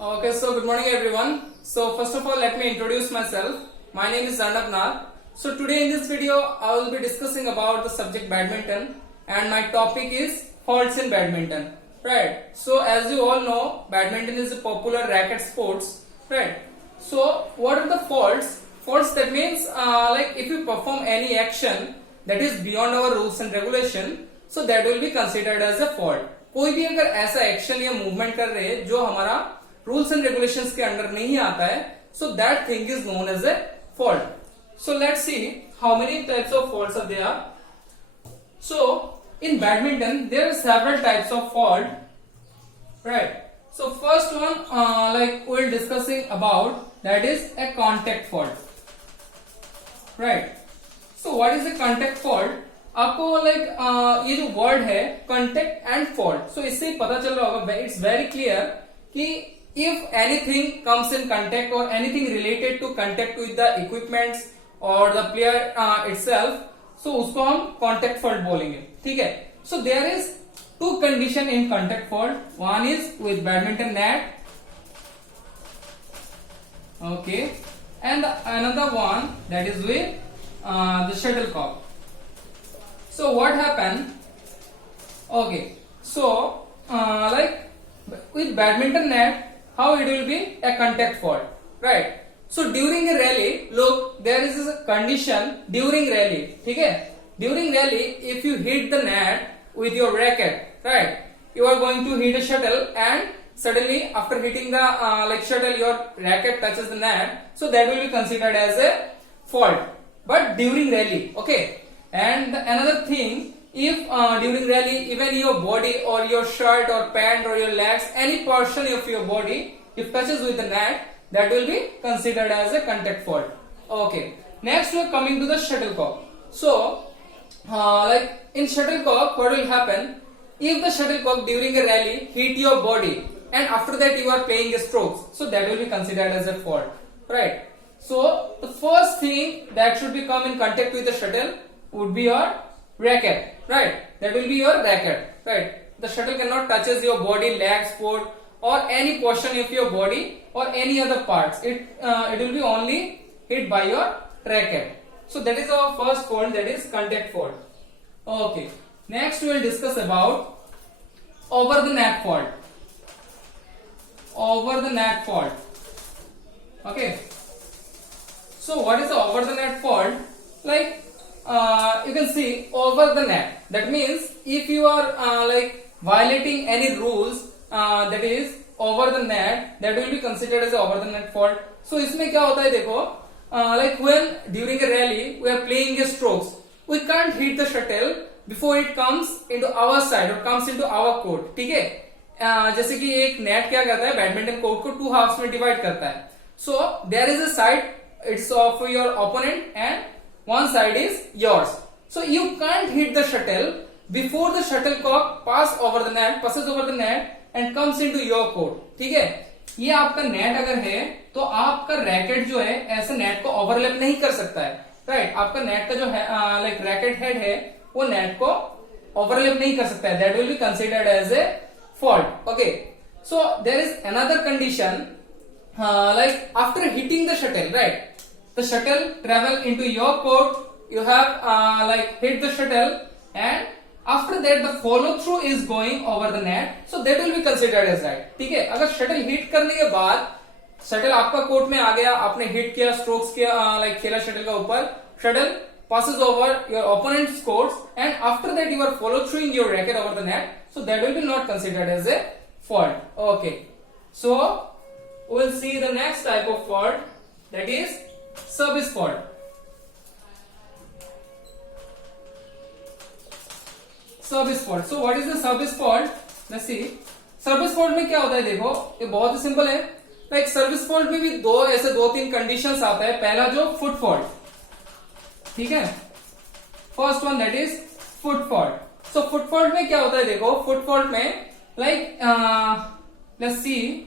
Okay, so good morning everyone. So first of all, let me introduce myself. My name is Arnab Nar. So today in this video, I will be discussing about the subject badminton, and my topic is faults in badminton. Right. So as you all know, badminton is a popular racket sports. Right. So what are the faults? Faults, that means like if you perform any action that is beyond our rules and regulation, so that will be considered as a fault. कोई भी अगर ऐसा action या movement कर रहे हैं जो हमारा रूल्स एंड रेगुलेशंस के अंडर नहीं आता है, so that thing is known as a fault. So let's see how many types of faults are there. So in badminton there are several types of fault, right. So first one like we will discussing about that is a contact fault, right. So what is a contact fault? आपको like ये जो word है contact and fault, सो इससे ही पता चल रहा होगा, it's very clear कि if anything comes in contact और anything related to contact with the equipments और द प्लेयर इटसेल्फ, सो उसको हम कॉन्टेक्ट फॉल्ट बोलेंगे. ठीक है. So there is two condition in contact fault. One is with badminton net, okay, and another one that is with the shuttlecock. So what happened? Okay, so like with badminton net, how it will be a contact fault, right? So during a rally, look, there is a condition during rally. ठीक है? During rally, if you hit the net with your racket, right? You are going to hit a shuttle, and suddenly after hitting the like shuttle, your racket touches the net, so that will be considered as a fault. But during rally, okay. And another thing, if during rally even your body or your shirt or pant or your legs, any portion of your body, if touches with the net, that will be considered as a contact fault. Okay. Next we are coming to the shuttlecock. So like in shuttlecock, what will happen? If the shuttlecock during a rally hit your body and after that you are playing a strokes, so that will be considered as a fault, right? So the first thing that should be come in contact with the shuttle would be your racket, right? That will be your racket, right? The shuttle cannot touches your body, legs, foot, or any portion of your body or any other parts. It will be only hit by your racket. So that is our first fault, that is contact fault. Okay. Next we will discuss about over the net fault. Over the net fault. Okay. So what is the over the net fault? Like you can see over the net, that means if you are like violating any rules that is over the net, that will be considered as a over the net fault. So इसमें क्या होता है देखो, like when during a rally we are playing a strokes, we can't hit the shuttle before it comes into our side or comes into our court. ठीक है. जैसे कि एक नेट क्या करता है, बैडमिंटन कोर्ट को टू हाफ्स में डिवाइड करता है. So there is a side, it's of your opponent and one side is yours. So you can't hit the shuttle before the shuttlecock passes over the net and comes into your court. ठीक है. ये आपका net अगर है तो आपका racket जो है ऐसे नेट को ओवरलैप नहीं कर सकता है, राइट? आपका नेट का जो है लाइक रैकेट हेड है वो नेट को ओवरलैप नहीं कर सकता है. That will be considered as a fault. Okay. So there is another condition, like after hitting the shuttle, right? The shuttle travel into your court, you have like hit the shuttle, and after that the follow through is going over the net, so that will be considered as right. ठीक है. अगर shuttle hit करने के बाद shuttle आपका court में आ गया, आपने हिट किया, स्ट्रोक्स किया, लाइक खेला शटल का ऊपर, shuttle passes over your opponent's courts, and after that you are follow throughing your racket over the net, so that will be not considered as a fault. Okay. So we will see the next type of fault, that is service fault. Service fault. So what is the service fault? Let's see. Service fault में क्या होता है देखो, ये बहुत ही simple है. Like service fault में भी दो तीन कंडीशंस आता है. पहला जो फुट फॉल्ट, ठीक है. First one that is foot fault. So foot fault में क्या होता है देखो, फुट फॉल्ट में like let's see,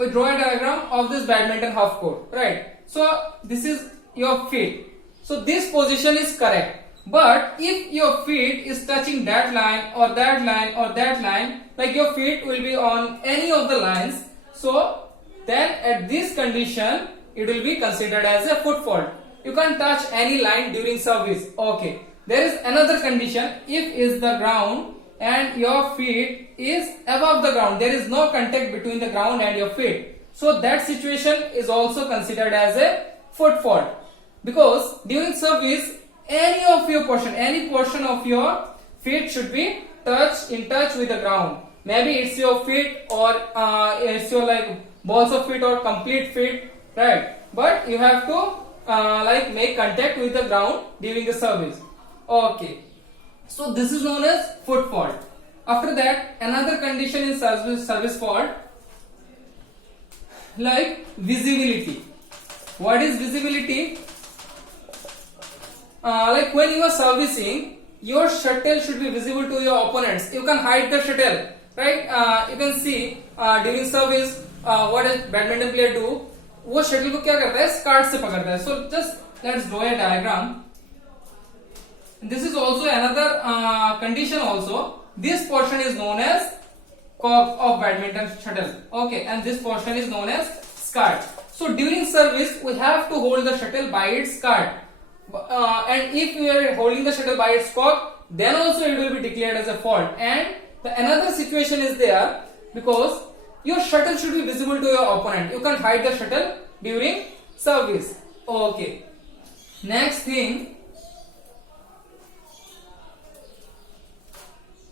we draw a diagram of this badminton half court, right? So this is your feet. So this position is correct. But if your feet is touching that line or that line or that line, like your feet will be on any of the lines, so then at this condition it will be considered as a foot fault. You can't touch any line during service. Okay. There is another condition. If is the ground and your feet is above the ground, there is no contact between the ground and your feet. So that situation is also considered as a foot fault, because during service any portion of your feet should be in touch with the ground. Maybe it's your feet or it's your like balls of feet or complete feet, right? But you have to like make contact with the ground during the service. Okay, so this is known as foot fault. After that, another condition in service fault, like visibility. What is visibility? Like when you are servicing, your shuttle should be visible to your opponents. You can hide the shuttle, right? You can see during service what a badminton player do. वो shuttle को क्या करता है, skirt से पकड़ता है. So just let's draw a diagram. This is also another condition also. This portion is known as cock of badminton shuttle. Okay, and this portion is known as skirt. So during service, we have to hold the shuttle by its skirt. And if we are holding the shuttle by its cock, then also it will be declared as a fault. And another situation is there, because your shuttle should be visible to your opponent. You can't hide the shuttle during service. Okay. Next thing.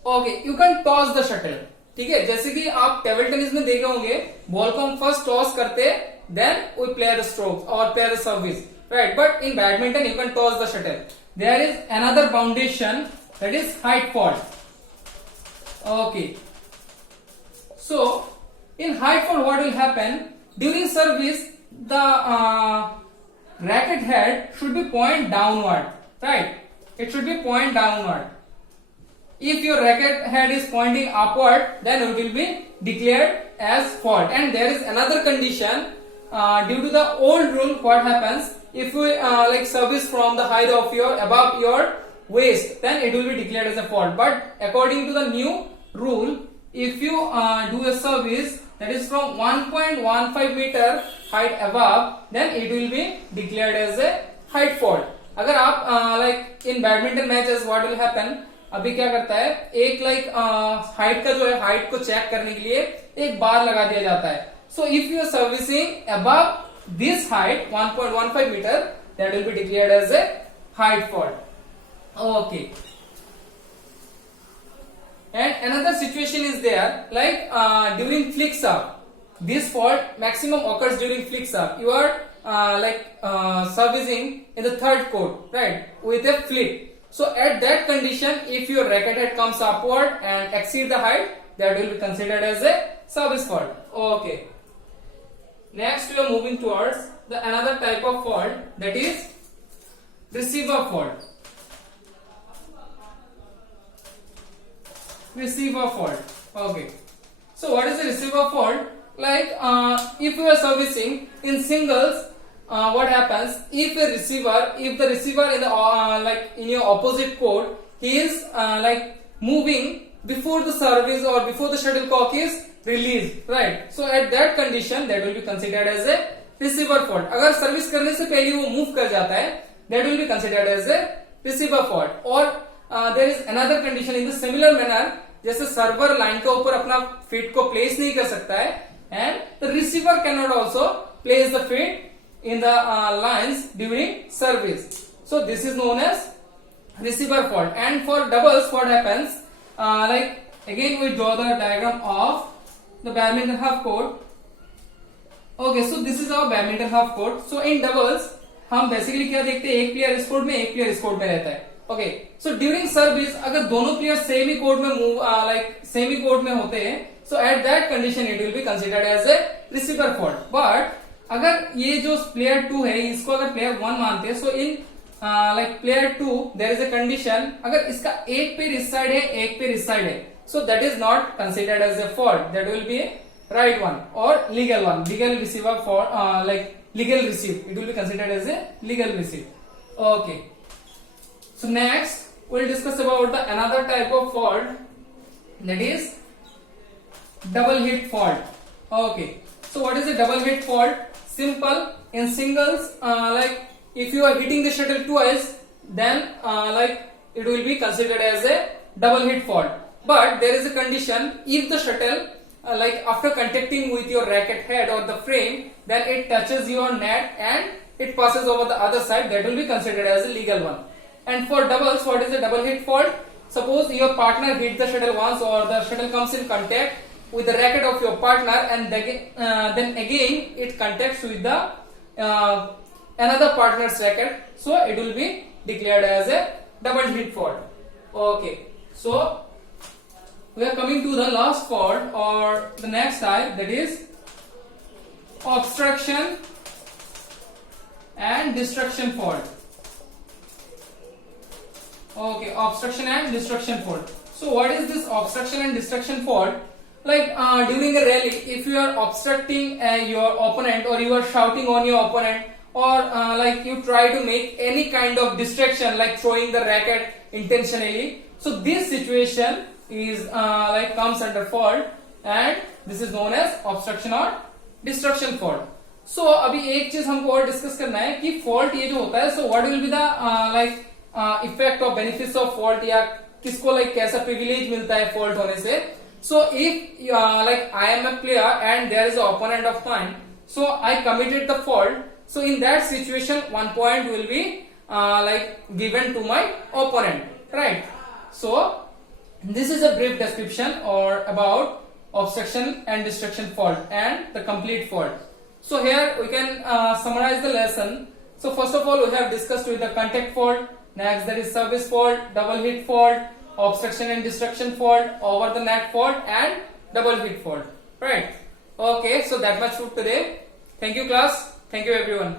Okay, you can toss the shuttle. ठीक है, जैसे कि आप table tennis में देखे होंगे, ball को हम फर्स्ट टॉस करते हैं, then we play the strokes or play the service, right? But in badminton you can toss the shuttle. There is another foundation, that is height fault. Okay. So in height fault, what will happen? During service, the racket head should be point downward, right? It should be point downward. If your racket head is pointing upward, then it will be declared as fault. And there is another condition, due to the old rule, what happens if we like service from the height of above your waist, then it will be declared as a fault. But according to the new rule, if you do a service that is from 1.15 meter height above, then it will be declared as a height fault. अगर आप like in badminton matches, what will happen? अभी क्या करता है, एक like height का जो है, हाइट को चेक करने के लिए एक बार लगा दिया जाता है. So if you are servicing above this height 1.15 metre, that will be declared as a height fault. Okay. And another situation is there, like during flick serve. This fault maximum occurs during flick serve. You are servicing in the third court, right, with a flick. So at that condition, if your racket head comes upward and exceed the height, that will be considered as a service fault. Okay. Next we are moving towards the another type of fault, that is receiver fault. Receiver fault. Okay. So what is the receiver fault? Like if you are servicing in singles, what happens if the receiver in the like in your opposite court, he is like moving before the service or before the shuttlecock is released, right? So at that condition, that will be considered as a receiver fault. अगर service करने से पहले वो move कर जाता है, that will be considered as a receiver fault. और there is another condition in the similar manner, जैसे सर्वर लाइन के ऊपर अपना फीट को प्लेस नहीं कर सकता है, and the receiver cannot also place the feet in the lines during service. So this is known as receiver fault. And for doubles, what happens? Like again we draw the diagram of the badminton half court. Okay, so this is our badminton half court. So in doubles हम basically क्या देखते हैं, एक player इस court में, एक player इस court में रहता है. ओके. सो ड्यूरिंग सर्विस अगर दोनों प्लेयर सेम ही कोर्ट में मूव सेम ही कोर्ट में होते हैं, so at that condition it will be considered as a receiver fault. But अगर ये जो प्लेयर 2 है, इसको अगर प्लेयर 1 मानते हैं, so in like player 2 there is a condition, अगर इसका एक पेयर इस साइड है, एक पेयर इस साइड है, so that is not considered as a fault. That will be right one और legal one. Legal receiver for like legal receive, it will be considered as a legal receive. Okay. So next we'll discuss about the another type of fault, that is double hit fault. Okay, so what is a double hit fault? Simple. In singles, like if you are hitting the shuttle twice, then like it will be considered as a double hit fault. But there is a condition: if the shuttle like after contacting with your racket head or the frame, then it touches your net and it passes over the other side, that will be considered as a legal one. And for doubles, what is a double hit fault? Suppose your partner hit the shuttle once, or the shuttle comes in contact with the racket of your partner, and then again it contacts with the another partner's racket, so it will be declared as a double hit fault. Okay, so we are coming to the last fault or the next type, that is obstruction and destruction fault. Okay, obstruction and destruction fault. So what is this obstruction and destruction fault? Like during a rally, if you are obstructing your opponent, or you are shouting on your opponent, or like you try to make any kind of distraction like throwing the racket intentionally, so this situation is like comes under fault, and this is known as obstruction or destruction fault. So अभी एक चीज हमको और discuss करना है कि fault ये जो होता है, so what will be the like effect or benefits of fault, या किसको like कैसा privilege मिलता है fault होने से. So if like I am a player and there is an opponent of mine, so I committed the fault, so in that situation 1 point will be like given to my opponent, right? So this is a brief description or about obstruction and destruction fault and the complete fault. So here we can summarize the lesson. So first of all, we have discussed with the contact fault, next that is service fault, double hit fault, obstruction and destruction fault, over the net fault, and double hit fault, right? Okay, so that much for today. Thank you class. Thank you everyone.